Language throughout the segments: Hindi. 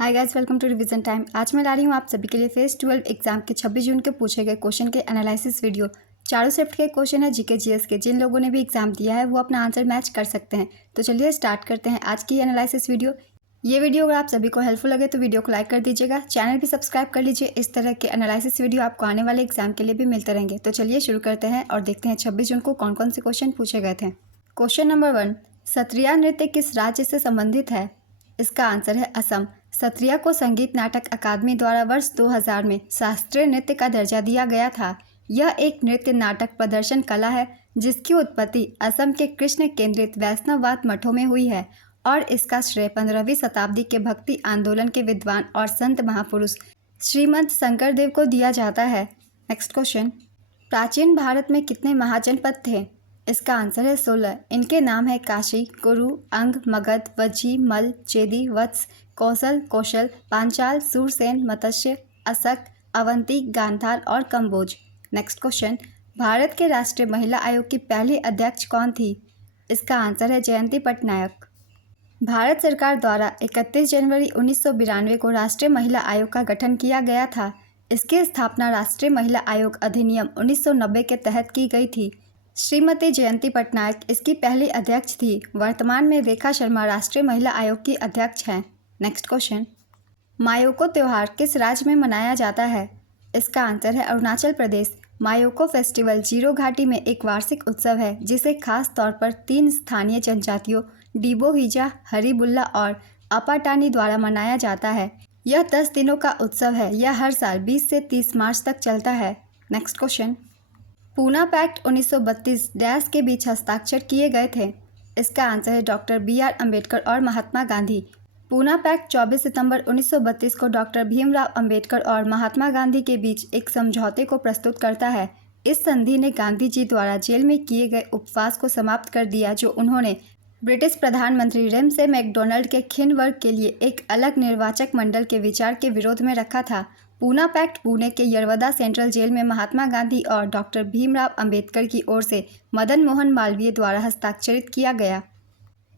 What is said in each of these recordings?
Hi guys, welcome to revision time. आज मैं ला रही हूँ आप सभी के लिए फेज 12 एग्जाम के 26 जून के पूछे गए क्वेश्चन के एनालिसिस वीडियो। चारों शिफ्ट के क्वेश्चन है जीके जीएस के। जिन लोगों ने भी एग्जाम दिया है वो अपना आंसर मैच कर सकते हैं। तो चलिए स्टार्ट करते हैं आज की एनालिसिस वीडियो। ये वीडियो अगर आप सभी को हेल्पफुल लगे तो वीडियो को लाइक कर दीजिएगा, चैनल भी सब्सक्राइब कर लीजिए। इस तरह के एनालिसिस वीडियो आपको आने वाले एग्जाम के लिए भी मिलते रहेंगे। तो चलिए शुरू करते हैं और देखते हैं 26 जून को कौन कौन से क्वेश्चन पूछे गए थे। क्वेश्चन नंबर 1, सत्रिया नृत्य किस राज्य से संबंधित है? इसका आंसर है असम। सत्रिया को संगीत नाटक अकादमी द्वारा वर्ष 2000 में शास्त्रीय नृत्य का दर्जा दिया गया था। यह एक नृत्य नाटक प्रदर्शन कला है जिसकी उत्पत्ति असम के कृष्ण केंद्रित वैष्णववाद मठों में हुई है और इसका श्रेय 15वीं शताब्दी के भक्ति आंदोलन के विद्वान और संत महापुरुष श्रीमंत शंकरदेव को दिया जाता है। नेक्स्ट क्वेश्चन, प्राचीन भारत में कितने महाजनपद थे? इसका आंसर है 16। इनके नाम है काशी, कुरु, अंग, मगध, वज्जी, मल, चेदी, वत्स, कौशल, कौशल, पांचाल, सूरसेन, मत्स्य, असक, अवंती, गांधार और कंबोज। नेक्स्ट क्वेश्चन, भारत के राष्ट्रीय महिला आयोग की पहली अध्यक्ष कौन थी? इसका आंसर है जयंती पटनायक। भारत सरकार द्वारा 31 जनवरी 1992 को राष्ट्रीय महिला आयोग का गठन किया गया था। इसकी स्थापना राष्ट्रीय महिला आयोग अधिनियम 1990 के तहत की गई थी। श्रीमती जयंती पटनायक इसकी पहली अध्यक्ष थी। वर्तमान में रेखा शर्मा राष्ट्रीय महिला आयोग की अध्यक्ष हैं। नेक्स्ट क्वेश्चन, मायोको त्यौहार किस राज्य में मनाया जाता है? इसका आंसर है अरुणाचल प्रदेश। मायोको फेस्टिवल जीरो घाटी में एक वार्षिक उत्सव है जिसे खास तौर पर 3 स्थानीय जनजातियों डिबो हिजा, हरिबुल्ला और अपाटानी द्वारा मनाया जाता है। यह 10 दिनों का उत्सव है। यह हर साल 20 से 30 मार्च तक चलता है। Next question, Poona pact 1932 dash के बीच हस्ताक्षर किए गए थे? इसका आंसर है डॉक्टर BR अम्बेडकर और महात्मा गांधी। पूना पैक्ट 24 सितंबर 1932 को डॉक्टर भीमराव अंबेडकर और महात्मा गांधी के बीच एक समझौते को प्रस्तुत करता है। इस संधि ने गांधी जी द्वारा जेल में किए गए उपवास को समाप्त कर दिया जो उन्होंने ब्रिटिश प्रधानमंत्री रेमसे मैकडोनल्ड के खिन वर्ग के लिए एक अलग निर्वाचक मंडल के विचार के विरोध में रखा था। पूना पैक्ट पुणे के यरवदा सेंट्रल जेल में महात्मा गांधी और डॉक्टर भीमराव अंबेडकर की ओर से मदन मोहन मालवीय द्वारा हस्ताक्षरित किया गया।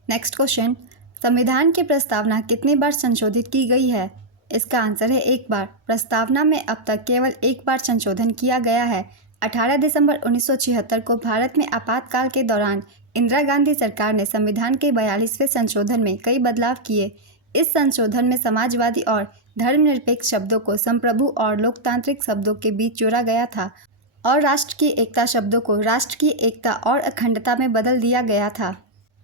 नेक्स्ट क्वेश्चन, संविधान की प्रस्तावना कितनी बार संशोधित की गई है? इसका आंसर है 1 बार। प्रस्तावना में अब तक केवल 1 बार संशोधन किया गया है। 18 दिसंबर 1976 को भारत में आपातकाल के दौरान इंदिरा गांधी सरकार ने संविधान के 42वें संशोधन में कई बदलाव किए। इस संशोधन में समाजवादी और धर्मनिरपेक्ष शब्दों को संप्रभु और लोकतांत्रिक शब्दों के बीच जोड़ा गया था और राष्ट्र की एकता शब्दों को राष्ट्र की एकता और अखंडता में बदल दिया गया था।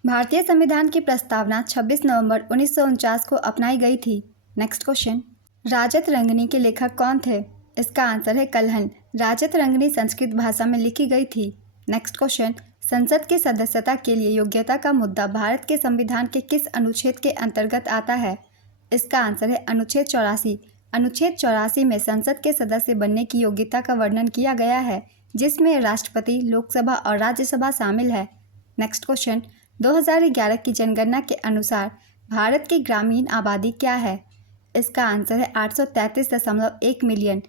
भारतीय संविधान की प्रस्तावना 26 नवंबर 1949 को अपनाई गई थी। नेक्स्ट क्वेश्चन, राजत रंगनी के लेखक कौन थे? इसका आंसर है कल्हण। राजत रंगनी संस्कृत भाषा में लिखी गई थी। नेक्स्ट क्वेश्चन, संसद की सदस्यता के लिए योग्यता का मुद्दा भारत के संविधान के किस अनुच्छेद के अंतर्गत आता है? इसका आंसर है अनुच्छेद 84। अनुच्छेद 84 में संसद के सदस्य बनने की योग्यता का वर्णन किया गया है जिसमें राष्ट्रपति, लोकसभा और राज्यसभा शामिल है। नेक्स्ट क्वेश्चन, 2011 की जनगणना के अनुसार भारत की ग्रामीण आबादी क्या है? इसका आंसर है 833.1 मिलियन।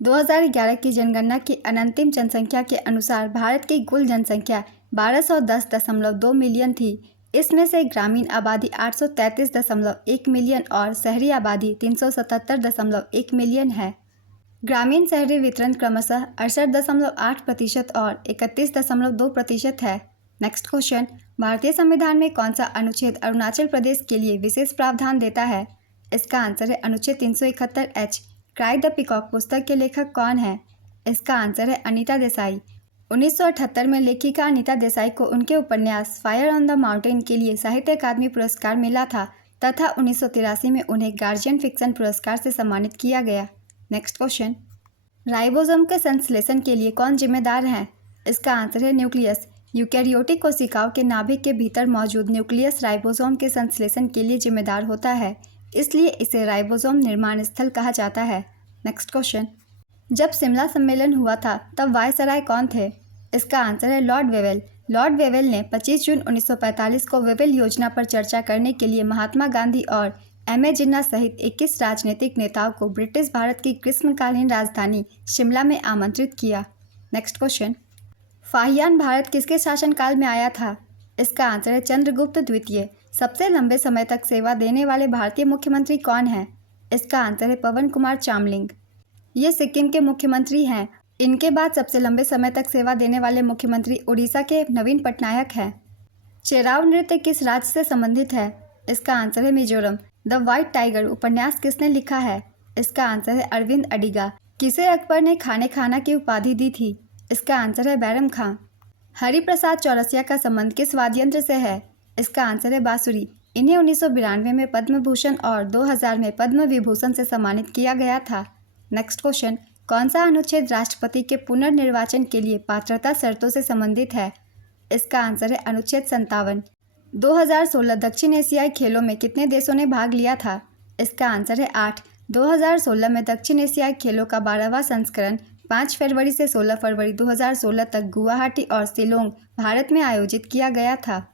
2011 की जनगणना की अंतिम जनसंख्या के अनुसार भारत की कुल जनसंख्या 1210.2 मिलियन थी। इसमें से ग्रामीण आबादी 833.1 मिलियन और शहरी आबादी 377.1 मिलियन है। ग्रामीण शहरी वितरण क्रमशः 68.8% और 31.2% है। नेक्स्ट क्वेश्चन, भारतीय संविधान में कौन सा अनुच्छेद अरुणाचल प्रदेश के लिए विशेष प्रावधान देता है? इसका आंसर है अनुच्छेद 371H। क्राई द पीकॉक पुस्तक के लेखक कौन है? इसका आंसर है अनीता देसाई। 1978 में लेखिका अनीता देसाई को उनके उपन्यास फायर ऑन द माउंटेन के लिए साहित्य अकादमी पुरस्कार मिला था तथा 1983 में उन्हें गार्जियन फिक्शन पुरस्कार से सम्मानित किया गया। नेक्स्ट क्वेश्चन, राइबोसोम के संश्लेषण के लिए कौन जिम्मेदार है? इसका आंसर है न्यूक्लियस। यूकैरियोटिक कोशिकाओं के नाभिक के भीतर मौजूद न्यूक्लियस राइबोसोम के संश्लेषण के लिए जिम्मेदार होता है, इसलिए इसे राइबोसोम निर्माण स्थल कहा जाता है। नेक्स्ट क्वेश्चन, जब शिमला सम्मेलन हुआ था तब वायसराय कौन थे? इसका आंसर है लॉर्ड वेवेल। लॉर्ड वेवेल ने 25 जून 1945 को वेवेल योजना पर चर्चा करने के लिए महात्मा गांधी और MA जिन्ना सहित 21 राजनीतिक नेताओं को ब्रिटिश भारत की ग्रीष्मकालीन राजधानी शिमला में आमंत्रित किया। नेक्स्ट क्वेश्चन, फाहियान भारत किसके शासनकाल में आया था? इसका आंसर है चंद्रगुप्त द्वितीय। सबसे लंबे समय तक सेवा देने वाले भारतीय मुख्यमंत्री कौन हैं? इसका आंसर है पवन कुमार चामलिंग। ये सिक्किम के मुख्यमंत्री हैं। इनके बाद सबसे लंबे समय तक सेवा देने वाले मुख्यमंत्री उड़ीसा के नवीन पटनायक हैं। चेराव नृत्य किस राज्य से संबंधित है? इसका आंसर है मिजोरम। द व्हाइट टाइगर उपन्यास किसने लिखा है? इसका आंसर है अरविंद अडिगा। किसे अकबर ने खाने खाना की उपाधि दी थी? इसका आंसर है बैरम खां। हरिप्रसाद चौरसिया का संबंध किस वाद्य यंत्र से है? इसका आंसर है बांसुरी। इन्हें 1992 में पद्म भूषण और 2000 में पद्म विभूषण से सम्मानित किया गया था। नेक्स्ट क्वेश्चन, कौन सा अनुच्छेद राष्ट्रपति के पुनर्निर्वाचन के लिए पात्रता शर्तों से संबंधित है? इसका आंसर है अनुच्छेद 57। 2016 दक्षिण एशियाई खेलों में कितने देशों ने भाग लिया था? इसका आंसर है 8। 2016 में दक्षिण एशियाई खेलों का 12वां संस्करण 5 फरवरी से 16 फरवरी 2016 तक गुवाहाटी और शिलोंग, भारत में आयोजित किया गया था।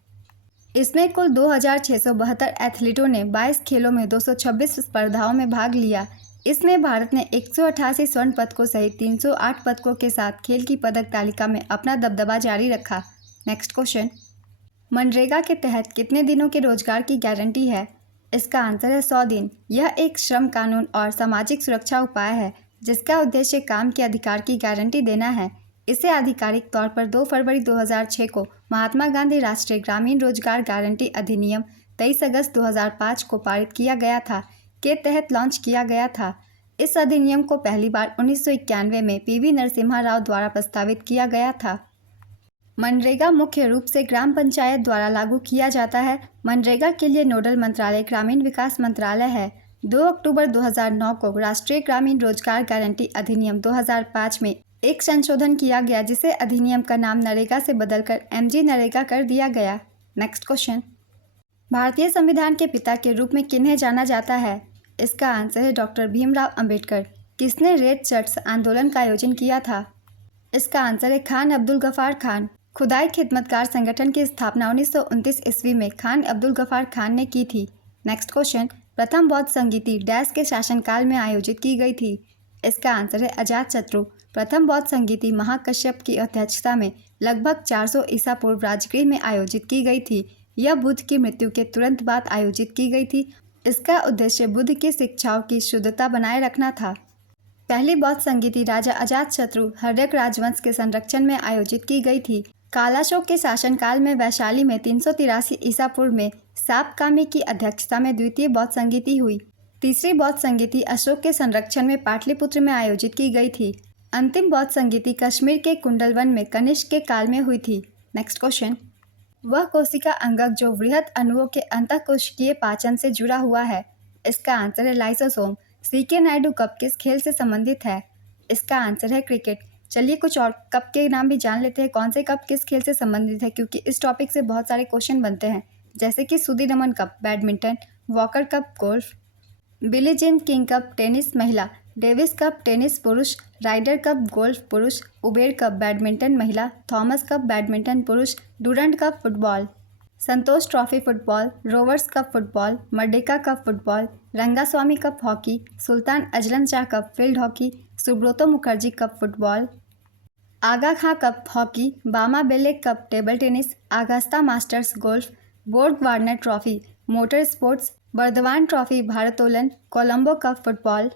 इसमें कुल 2672 एथलीटों ने 22 खेलों में 226 स्पर्धाओं में भाग लिया। इसमें भारत ने 188 स्वर्ण पदकों सहित 308 पदकों के साथ खेल की पदक तालिका में अपना दबदबा जारी रखा। नेक्स्ट क्वेश्चन, मनरेगा के तहत कितने दिनों के रोजगार की गारंटी है? इसका आंसर है 100 दिन। यह एक श्रम कानून और सामाजिक सुरक्षा उपाय है जिसका उद्देश्य काम के अधिकार की गारंटी देना है। इसे आधिकारिक तौर पर 2 फरवरी 2006 को महात्मा गांधी राष्ट्रीय ग्रामीण रोजगार गारंटी अधिनियम 23 अगस्त 2005 को पारित किया गया था के तहत लॉन्च किया गया था। इस अधिनियम को पहली बार 1991 में पीवी नरसिम्हा राव द्वारा प्रस्तावित किया गया था। मनरेगा मुख्य रूप से ग्राम पंचायत द्वारा लागू किया जाता है। मनरेगा के लिए नोडल मंत्रालय ग्रामीण विकास मंत्रालय है। 2 अक्टूबर 2009 को राष्ट्रीय ग्रामीण रोजगार गारंटी अधिनियम 2005 में एक संशोधन किया गया जिसे अधिनियम का नाम नरेगा से बदलकर एमजी नरेगा कर दिया गया। नेक्स्ट क्वेश्चन, भारतीय संविधान के पिता के रूप में किन्हें जाना जाता है? इसका आंसर है डॉक्टर भीमराव अंबेडकर। किसने रेड शर्ट्स आंदोलन का आयोजन किया था? इसका आंसर है खान अब्दुल गफार खान। खुदाई खिदमतगार संगठन की स्थापना 1929 ईस्वी में खान अब्दुल गफार खान ने की थी। नेक्स्ट क्वेश्चन, प्रथम बौद्ध संगीति डैश के शासनकाल में आयोजित की गई थी? इसका आंसर है अजातशत्रु। प्रथम बौद्ध संगीति महाकश्यप की अध्यक्षता में लगभग 400 ईसा पूर्व राजगृह में आयोजित की गई थी। यह बुद्ध की मृत्यु के तुरंत बाद आयोजित की गई थी। इसका उद्देश्य बुद्ध की शिक्षाओं की शुद्धता बनाए रखना था। पहली बौद्ध संगीति राजा अजातशत्रु हर्यक राजवंश के संरक्षण में आयोजित की गई थी। कालाशोक के शासनकाल में वैशाली में 383 ईसा पूर्व में सापकामी की अध्यक्षता में द्वितीय बौद्ध संगीति हुई। तीसरी बौद्ध संगीति अशोक के संरक्षण में पाटलिपुत्र में आयोजित की गई थी। अंतिम बौद्ध संगीति कश्मीर के कुंडलवन में कनिष्क के काल में हुई थी। नेक्स्ट क्वेश्चन, वह कोशिका अंगक जो वृहत अणुओं के अंतःकोशिकीय पाचन से जुड़ा हुआ है? इसका आंसर है लाइसोसोम। सीके नायडू कप किस खेल से संबंधित है? इसका आंसर है क्रिकेट। चलिए कुछ और कप के नाम भी जान लेते हैं, कौन से कप किस खेल से संबंधित है, क्योंकि इस टॉपिक से बहुत सारे क्वेश्चन बनते हैं। जैसे कि Sudirman Cup badminton, Walker Cup golf, Billie Jean King Cup tennis महिला, डेविस कप टेनिस पुरुष, राइडर कप गोल्फ पुरुष, उबेर कप बैडमिंटन महिला, थॉमस कप बैडमिंटन पुरुष, Durand Cup football, Santosh Trophy football, Rovers Cup football, Merdeka Cup football, Rangaswamy Cup hockey, Sultan Azlan Shah Cup field hockey, Subroto Mukherjee Cup football, Aga Khan Cup hockey, Bama Belle Cup table tennis, Augusta Masters golf, बोर्ग Warner Trophy motor sports, Burdwan Trophy भारोत्तोलन, Colombo Cup football,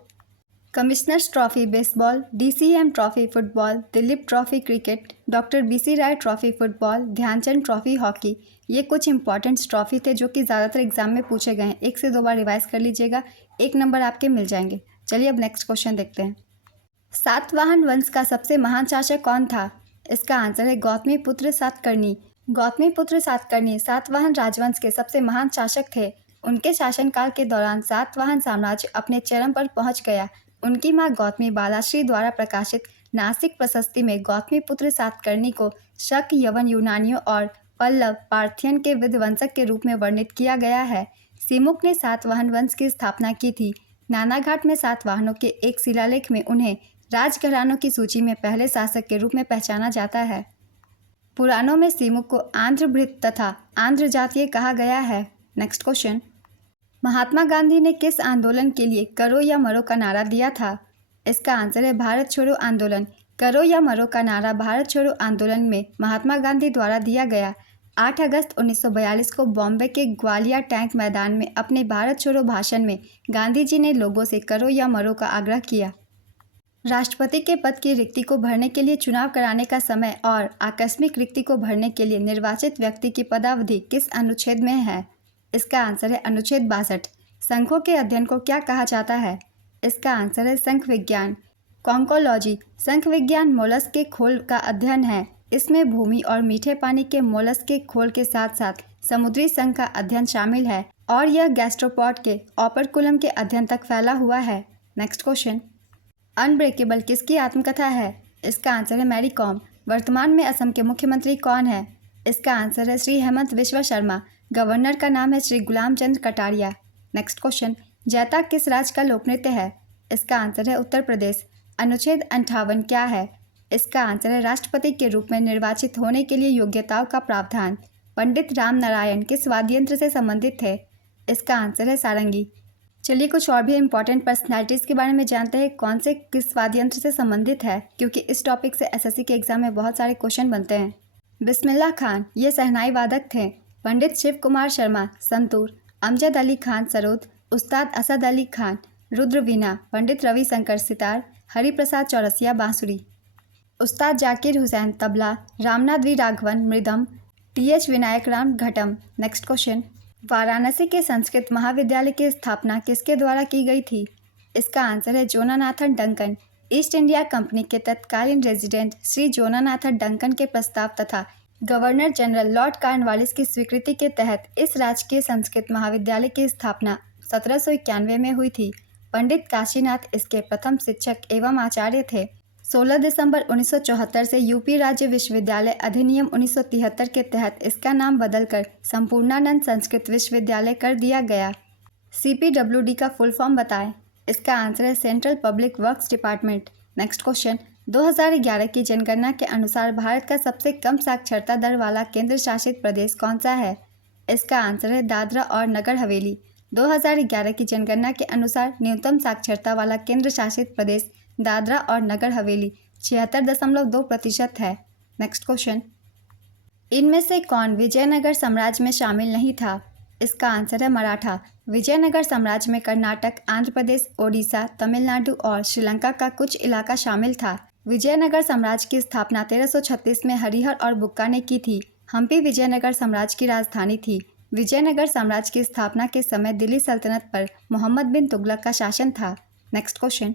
Commissioner's Trophy baseball, DCM Trophy football, Duleep Trophy cricket, doctor BC Roy Trophy football, Dhyanchand Trophy hockey. ये कुछ इंपॉर्टेंट ट्रॉफी थे जो कि ज़्यादातर एग्जाम में पूछे गए हैं। 1 से 2 बार रिवाइज कर लीजिएगा, 1 नंबर आपके मिल जाएंगे। चलिए अब नेक्स्ट क्वेश्चन देखते हैं। सातवाहन वंश का सबसे महान शासक कौन था? इसका आंसर है गौतमी पुत्र सातकर्णी। गौतमी पुत्र सातकर्णी सातवाहन राजवंश के सबसे महान शासक थे। उनके शासनकाल के दौरान सातवाहन साम्राज्य अपने चरम पर पहुंच गया। उनकी मां गौतमी बालाश्री द्वारा प्रकाशित नासिक प्रशस्ति में गौतमी पुत्र सातकर्णी को शक, यवन, यूनानियों और पल्लव पार्थियन के विध्वंसक के रूप में वर्णित किया गया है। सिमुक ने सातवाहन वंश की स्थापना की थी। नानाघाट में सातवाहनों के एक शिलालेख में उन्हें राजघरानों की सूची में पहले शासक के रूप में पहचाना जाता है। पुराणों में सिमुक को आंध्रभृत तथा आंध्र जातीय कहा गया है। नेक्स्ट क्वेश्चन, महात्मा गांधी ने किस आंदोलन के लिए करो या मरो का नारा दिया था? इसका आंसर है भारत छोड़ो आंदोलन। करो या मरो का नारा भारत छोड़ो आंदोलन में महात्मा गांधी द्वारा दिया गया। 8 अगस्त 1942 को बॉम्बे के ग्वालियर टैंक मैदान में अपने भारत छोड़ो भाषण में गांधी जी ने लोगों से करो या मरो का आग्रह किया। राष्ट्रपति के पद की रिक्ति को भरने के लिए चुनाव कराने का समय और आकस्मिक रिक्ति को भरने के लिए निर्वाचित व्यक्ति की पदावधि किस अनुच्छेद में है? इसका आंसर है अनुच्छेद 62। संघों के अध्ययन को क्या कहा जाता है? इसका आंसर है संघ विज्ञान। कॉन्कोलॉजी संघ विज्ञान मोलस्क के खोल का अध्ययन है। इसमें भूमि और मीठे पानी के मोलस्क के खोल के साथ साथ समुद्री संघ का अध्ययन शामिल है और यह गैस्ट्रोपॉड के ऑपरकुलम के अध्ययन तक फैला हुआ है। नेक्स्ट क्वेश्चन, अनब्रेकेबल किसकी आत्मकथा है? इसका आंसर है मैरी कॉम। वर्तमान में असम के मुख्यमंत्री कौन है? इसका आंसर है श्री हेमंत बिश्वा शर्मा। गवर्नर का नाम है श्री गुलाम चंद्र कटारिया। नेक्स्ट क्वेश्चन, जैता किस राज्य का लोकनृत्य है? इसका आंसर है उत्तर प्रदेश। अनुच्छेद 58 क्या है? इसका आंसर है राष्ट्रपति के रूप में निर्वाचित होने के लिए योग्यताओं का प्रावधान। पंडित राम नारायण किस वाद्य यंत्र से संबंधित थे? इसका आंसर है सारंगी। चलिए कुछ और भी इम्पॉर्टेंट पर्सनैलिटीज़ के बारे में जानते हैं कौन से किस वाद्य यंत्र से संबंधित है, क्योंकि इस टॉपिक से एसएससी के एग्जाम में बहुत सारे क्वेश्चन बनते हैं। बिस्मिल्लाह खान ये शहनाई वादक थे। पंडित शिव कुमार शर्मा संतूर। अमजद अली खान सरोद। उस्ताद असद अली खान रुद्र वीणा। पंडित रविशंकर सितार। हरिप्रसाद चौरसिया बांसुरी। उस्ताद जाकिर हुसैन तबला। रामनाथ वी राघवन मृदम। TH Vinayak Ram ghatam. Next question, Varanasi के संस्कृत महाविद्यालय की स्थापना किसके द्वारा की गई थी? इसका आंसर है जोनानाथन डंकन। ईस्ट इंडिया कंपनी के तत्कालीन रेजिडेंट श्री जोनानाथन डंकन के प्रस्ताव तथा गवर्नर जनरल लॉर्ड कॉर्नवालिस की स्वीकृति के तहत इस राजकीय संस्कृत महाविद्यालय की स्थापना 1791 में हुई थी। पंडित काशीनाथ इसके प्रथम शिक्षक एवं आचार्य थे। 16 दिसंबर 1974 से यूपी राज्य विश्वविद्यालय अधिनियम 1973 के तहत इसका नाम बदलकर संपूर्णानंद संस्कृत विश्वविद्यालय कर दिया गया। CPWD का फुल फॉर्म बताएं। इसका आंसर है central public works department. Next question, 2011 की जनगणना के अनुसार भारत का सबसे कम साक्षरता दर वाला केंद्र शासित प्रदेश कौन सा है? इसका आंसर है दादरा और नगर हवेली। 2011 की जनगणना के अनुसार न्यूनतम साक्षरता वाला केंद्र शासित प्रदेश दादरा और नगर हवेली 76.2% है। नेक्स्ट क्वेश्चन, इनमें से कौन विजयनगर साम्राज्य में शामिल नहीं था? इसका आंसर है मराठा। विजयनगर साम्राज्य में कर्नाटक, आंध्र प्रदेश, ओडिशा, तमिलनाडु और श्रीलंका का कुछ इलाका शामिल था। विजयनगर साम्राज्य की स्थापना 1336 में हरिहर और बुक्का ने की थी। हम्पी विजयनगर साम्राज्य की राजधानी थी। विजयनगर साम्राज्य की स्थापना के समय दिल्ली सल्तनत पर मोहम्मद बिन तुगलक का शासन था। नेक्स्ट क्वेश्चन,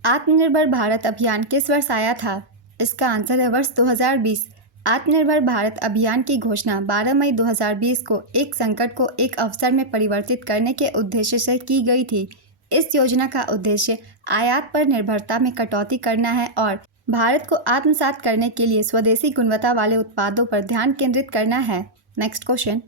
आत्मनिर्भर भारत अभियान किस वर्ष आया था? इसका आंसर है वर्ष 2020। आत्मनिर्भर भारत अभियान की घोषणा 12 मई 2020 को एक संकट को एक अवसर में परिवर्तित करने के उद्देश्य से की गई थी। इस योजना का उद्देश्य आयात पर निर्भरता में कटौती करना है और भारत को आत्मसात करने के लिए स्वदेशी गुणवत्ता वाले उत्पादों पर ध्यान केंद्रित करना है। नेक्स्ट क्वेश्चन,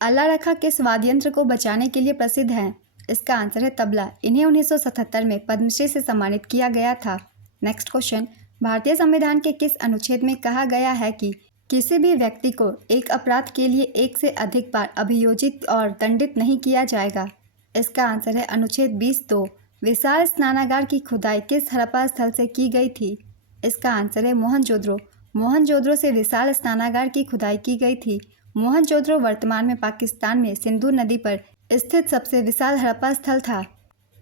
अल्लाह रखा किस वाद्य यंत्र को बचाने के लिए प्रसिद्ध है? इसका आंसर है तबला। इन्हें 1977 में पद्मश्री से सम्मानित किया गया था। नेक्स्ट क्वेश्चन, भारतीय संविधान के किस अनुच्छेद में कहा गया है कि किसी भी व्यक्ति को एक अपराध के लिए एक से अधिक बार अभियोजित और दंडित नहीं किया जाएगा? इसका आंसर है अनुच्छेद 20(2). विशाल स्नानागार की खुदाई किस हड़प्पा स्थल से की गई थी? इसका आंसर है मोहनजोदड़ो। मोहनजोदड़ो से विशाल स्नानागार की खुदाई की गई थी। मोहनजोदड़ो वर्तमान में पाकिस्तान में सिंधु नदी पर स्थित सबसे विशाल हड़प्पा स्थल था।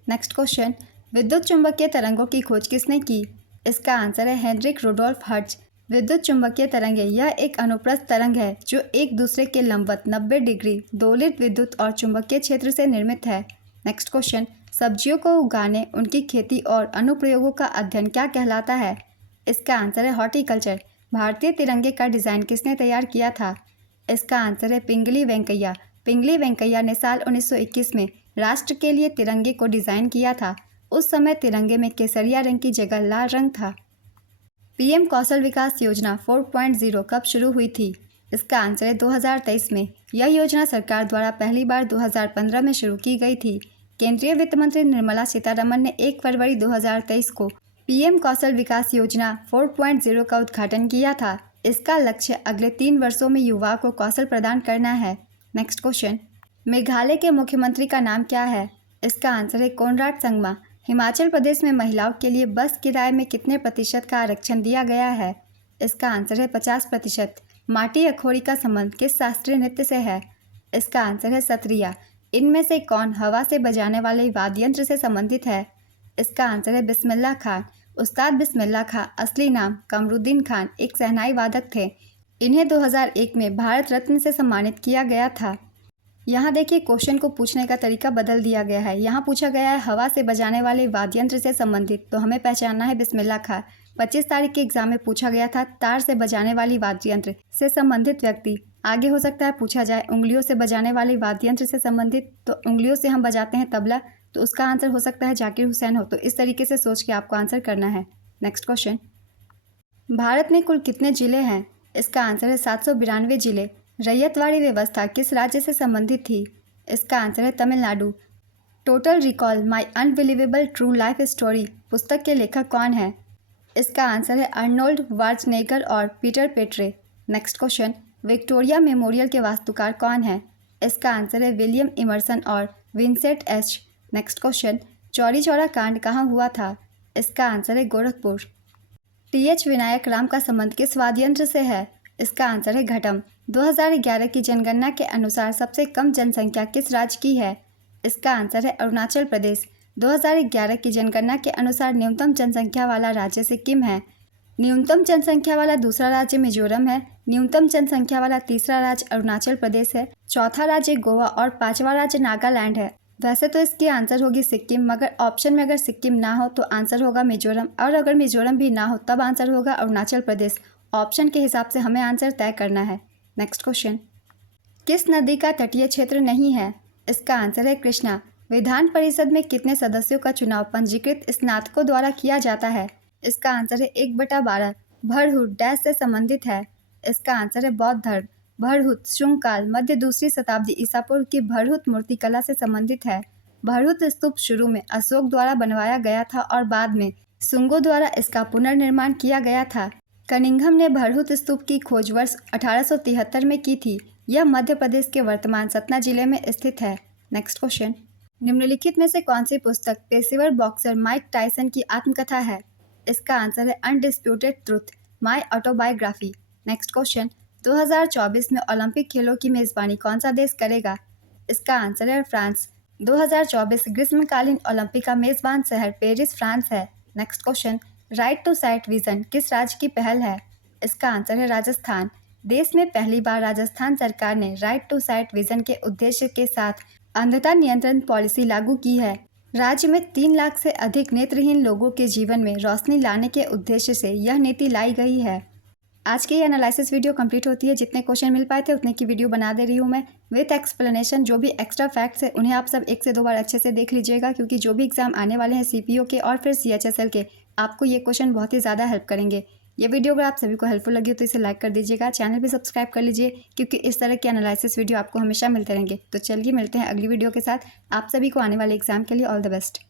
नेक्स्ट क्वेश्चन, विद्युत चुंबकीय तरंगों की खोज किसने की? इसका आंसर है हेनरिक रुडोल्फ हर्ट्ज। विद्युत चुंबकीय तरंगें यह एक अनुप्रस्थ तरंग है जो एक दूसरे के लंबवत 90 डिग्री दोलित विद्युत और चुंबकीय क्षेत्र से निर्मित है। नेक्स्ट क्वेश्चन, सब्जियों को उगाने, उनकी खेती और अनुप्रयोगों का अध्ययन क्या कहलाता है? इसका आंसर है हॉर्टिकल्चर। भारतीय तिरंगे का डिज़ाइन किसने तैयार किया था? इसका आंसर है पिंगली वेंकैया। पिंगली वेंकैया ने साल 1921 में राष्ट्र के लिए तिरंगे को डिज़ाइन किया था। उस समय तिरंगे में केसरिया रंग की जगह लाल रंग था। पीएम कौशल विकास योजना 4.0 कब शुरू हुई थी? इसका आंसर है 2023 में। यह योजना सरकार द्वारा पहली बार 2015 में शुरू की गई थी। केंद्रीय वित्त मंत्री निर्मला सीतारमण ने 1 फरवरी 2023 को पीएम कौशल विकास योजना 4.0 का उद्घाटन किया था। इसका लक्ष्य अगले 3 वर्षों में युवाओं को कौशल प्रदान करना है। नेक्स्ट क्वेश्चन, मेघालय के मुख्यमंत्री का नाम क्या है? इसका आंसर है कोनराड संगमा। हिमाचल प्रदेश में महिलाओं के लिए बस किराए में कितने प्रतिशत का आरक्षण दिया गया है? इसका आंसर है 50%। माटी अखोरी का संबंध किस शास्त्रीय नृत्य से है? इसका आंसर है सत्रिया। इनमें से कौन हवा से बजाने वाले वाद्य यंत्र से संबंधित है? इसका आंसर है बिस्मिल्लाह खान। उस्ताद बिस्मिल्लाह खान असली नाम कमरुद्दीन खान एक शहनाई वादक थे। इन्हें 2001 में भारत रत्न से सम्मानित किया गया था। यहाँ देखिए क्वेश्चन को पूछने का तरीका बदल दिया गया है। यहाँ पूछा गया है हवा से बजाने वाले वाद्य यंत्र से संबंधित, तो हमें पहचानना है बिस्मिल्लाह खान। 25 तारीख के एग्जाम में पूछा गया था तार से बजाने वाली वाद्य यंत्र से संबंधित व्यक्ति। आगे हो सकता है पूछा जाए उंगलियों से बजाने वाले वाद्य यंत्र से संबंधित, तो उंगलियों से हम बजाते हैं तबला, तो उसका आंसर हो सकता है जाकिर हुसैन हो। तो इस तरीके से सोच के आपको आंसर करना है। नेक्स्ट क्वेश्चन, भारत में कुल कितने जिले हैं? इसका आंसर है 792 जिले। रैयतवाड़ी व्यवस्था किस राज्य से संबंधित थी? इसका आंसर है तमिलनाडु। टोटल रिकॉल माई अनबिलीवेबल ट्रू लाइफ स्टोरी पुस्तक के लेखक कौन है? इसका आंसर है अर्नोल्ड वार्जनेगर और Peter Petre. Next question, Victoria memorial के वास्तुकार कौन है? इसका आंसर है विलियम इमर्सन और Vincent H. Next question, Chauri Chaura कांड कहाँ हुआ था? इसका आंसर है गोरखपुर। टी.एच. विनायक राम का संबंध किस वाद्य यंत्र से है? इसका आंसर है घटम। 2011 की जनगणना के अनुसार सबसे कम जनसंख्या किस राज्य की है? इसका आंसर है अरुणाचल प्रदेश। 2011 की जनगणना के अनुसार न्यूनतम जनसंख्या वाला राज्य सिक्किम है। न्यूनतम जनसंख्या वाला दूसरा राज्य मिजोरम है। न्यूनतम जनसंख्या वाला तीसरा राज्य अरुणाचल प्रदेश है। चौथा राज्य गोवा और पांचवा राज्य नागालैंड है। वैसे तो इसकी आंसर होगी सिक्किम, मगर ऑप्शन में अगर सिक्किम ना हो तो आंसर होगा मिजोरम, और अगर मिजोरम भी ना हो तब आंसर होगा अरुणाचल प्रदेश। ऑप्शन के हिसाब से हमें आंसर तय करना है। नेक्स्ट क्वेश्चन, किस नदी का तटीय क्षेत्र नहीं है? इसका आंसर है कृष्णा। विधान परिषद में कितने सदस्यों का चुनाव पंजीकृत स्नातकों द्वारा किया जाता है? इसका आंसर है 1/12। भरहुट डैश से संबंधित है? इसका आंसर है बौद्ध धर्म। भरहुत शुंगकाल मध्य दूसरी शताब्दी ईसा पूर्व की भरहुत मूर्तिकला से संबंधित है। भरहुत स्तूप शुरू में अशोक द्वारा बनवाया गया था और बाद में शुंगों द्वारा इसका पुनर्निर्माण किया गया था। कनिंघम ने भरहुत स्तूप की खोज वर्ष 1873 में की थी। यह मध्य प्रदेश के वर्तमान सतना जिले में स्थित है। नेक्स्ट क्वेश्चन, निम्नलिखित में से कौन सी पुस्तक पेशेवर बॉक्सर माइक टायसन की आत्मकथा है? इसका आंसर है undisputed truth my autobiography. Next question, 2024 में ओलंपिक खेलों की मेज़बानी कौन सा देश करेगा? इसका आंसर है फ्रांस। 2024 ग्रीष्मकालीन ओलंपिक का मेज़बान शहर पेरिस, फ्रांस है। Next question, right to sight vision किस राज्य की पहल है? इसका आंसर है राजस्थान। देश में पहली बार राजस्थान सरकार ने राइट टू साइट विजन के उद्देश्य के साथ अंधता नियंत्रण पॉलिसी लागू की है। राज्य में 3 लाख से अधिक नेत्रहीन लोगों के जीवन में रोशनी लाने के उद्देश्य से यह नीति लाई गई है। आज की ये एनालिसिस वीडियो कंप्लीट होती है। जितने क्वेश्चन मिल पाए थे उतने की वीडियो बना दे रही हूँ मैं विथ एक्सप्लेनेशन। जो भी एक्स्ट्रा फैक्ट्स है उन्हें आप सब 1 से 2 बार अच्छे से देख लीजिएगा, क्योंकि जो भी एग्जाम आने वाले हैं सीपीओ के और फिर सीएचएसएल के, आपको ये क्वेश्चन बहुत ही ज़्यादा हेल्प करेंगे। ये वीडियो अगर आप सभी को हेल्पफुल लगी हो तो इसे लाइक कर दीजिएगा, चैनल भी सब्सक्राइब कर लीजिए, क्योंकि इस तरह के एनालिसिस वीडियो आपको हमेशा मिलते रहेंगे। तो चलिए मिलते हैं अगली वीडियो के साथ। आप सभी को आने वाले एग्जाम के लिए ऑल द बेस्ट।